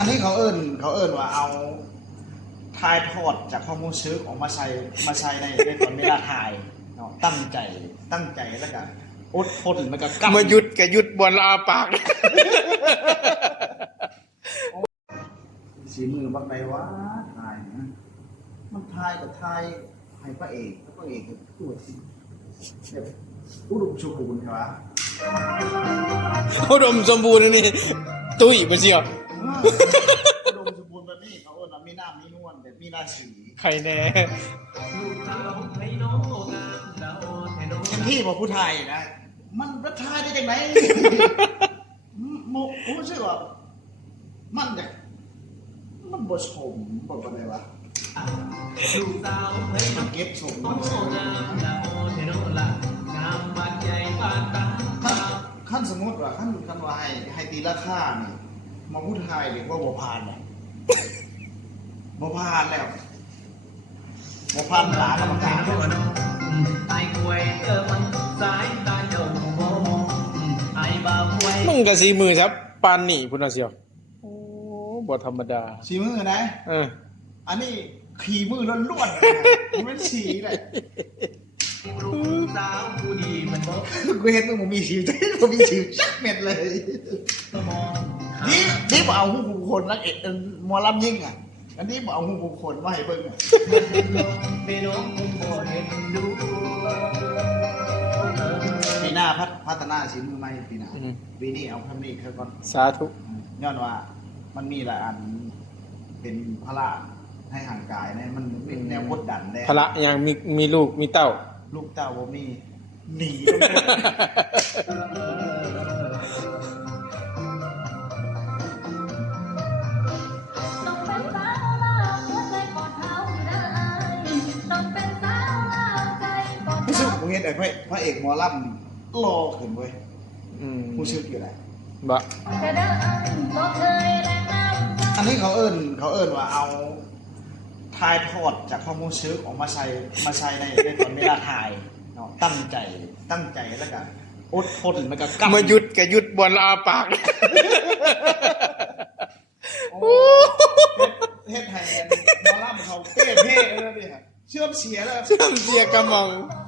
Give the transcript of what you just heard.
อันนี้เขาเอิ้นว่าเอาทายทอดจากข้อมูลซื้อของมาใช้ในตอนเวลาถ่ายเนาะตั้งใจแล้วก็อดทนแล้วก็กำมาหยุดกับหยุดบอลอาปาก สีมือบักใดวะถ่ายนะมันถ่ายกับถ่ายให้พระเอกแล้วพระเอกก็ตัวจริงแบบอุดมสมบูรณ์ใช่ปะ อุดมสมบูรณ์นี่ตุ้ยไปเชียว อุดมสมบูรณ์แบบนี้เขาเอิ้นว่ามีน้ำมีนวลแบบมีราศี ใครแน่ อย่างที่บอกผู้ไทยนะมันประทายได้จากไหน ผมรู้สึกว่ามันเนี่ยมันบ่ชมบอกว่าไงวะมันเก็บชมขั้นสมมติว่าขั้นว่าให้ตีราคานี่มาพูดไทยเรียกว่าบ่ผ่านเลยบ่ผ่านแล้วบ่ผ่านหลากรรมการมึงกับสีมือครับปานนี่พุ่นน่ะเชียวโอ้บ่ธรรมดา สีมือนะ อันนี้ขี่มือล้วนๆนะมันเป็นสีเลยกูเห็นมึงมีสิวใจมึงมีสิวจักเม็ดเลยนี่บอกเอาหูบุคคลนักเอกมอลำยิ่งอ่ะอันนี้บอกเอาหูบุคคลมาให้เบิ่งอ่ะปีหน้าพัฒนาสีมือใหม่ปีหน้าปีนี้เอาคำนี้แค่ก่อน สาธุ ย้อนว่ามันมีหลายอันเป็นพระให้ห่างกายนะมันเป็นแนวกดดันแน่ พระยังมีลูกมีเต้า ลูกเต้าบ่มีหนีผู้ชึกผมเห็นแต่พระเอกหมอลำรอขึ้นเว้ยผู้ชึกอยู่ไหน บะ อันนี้เขาเอิ้นว่าเอาทายทอดจากข้อมูลซื้อของมาใช้ในตอนเวลาถ่ายเนาะตั้งใจแล้วก็อดทนแล้วก็กำ มาหยุดกับหยุดบอลอาปาก เฮ็ดให้หมอลำเขาเท่เลยเนี่ยเชื่อมเสียแล้ว เชื่อมเสียกำมอง เ